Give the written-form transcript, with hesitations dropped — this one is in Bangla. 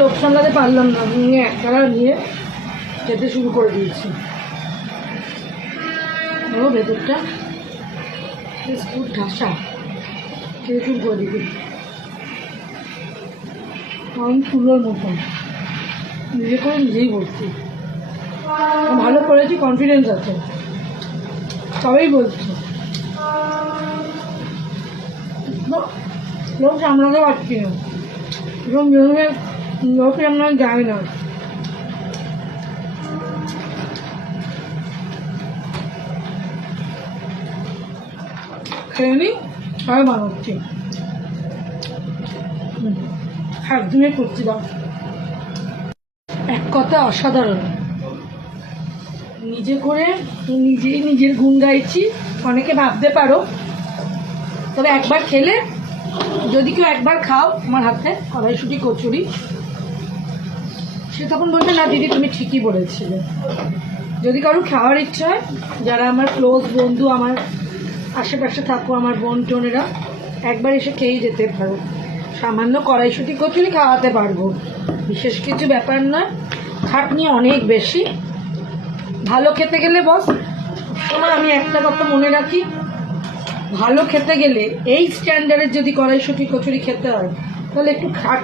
লোক সামলাতে পারলাম না, নিয়ে একটারা নিয়ে খেতে শুরু করে দিয়েছি। ও ভেতরটা বেশ খুব ঠাসা, খেতে শুরু করে দিবি আমি তুলোর মতন নিজে করে নিজেই বলছি। ভালো করেছি, কনফিডেন্স আছে, সবাই বলছি। লোক সামলাতে পারছি না, এবং লোক সামলানো যায় না। খেয়ে নি সবাই বানাচ্ছি, একদমই করছি দাও। এক কথা অসাধারণ, নিজে করে নিজেই নিজের গুণ গাইছি। অনেকে ভাবতে পারো, তবে একবার খেলে, যদি কেউ একবার খাও আমার হাতে কড়াইশুঁটি কচুরি, সে তখন বলবে না দিদি তুমি ঠিকই বলেছিলে। যদি কারো খাওয়ার ইচ্ছা হয়, যারা আমার ক্লোজ বন্ধু, আমার আশেপাশে থাকো, আমার বোন টোনেরা, একবার এসে খেয়েই যেতে পারো। সামান্য কড়াইশুঁটি কচুরি খাওয়াতে পারবো, বিশেষ কিছু ব্যাপার নয়। খাটনি অনেক বেশি। ভালো খেতে গেলে বস, সময় আমি একটা কথা মনে রাখি, ভালো খেতে গেলে এই স্ট্যান্ডার্ডের যদি কড়াইশুঁটি কচুরি খেতে হয়, তাহলে একটু খাট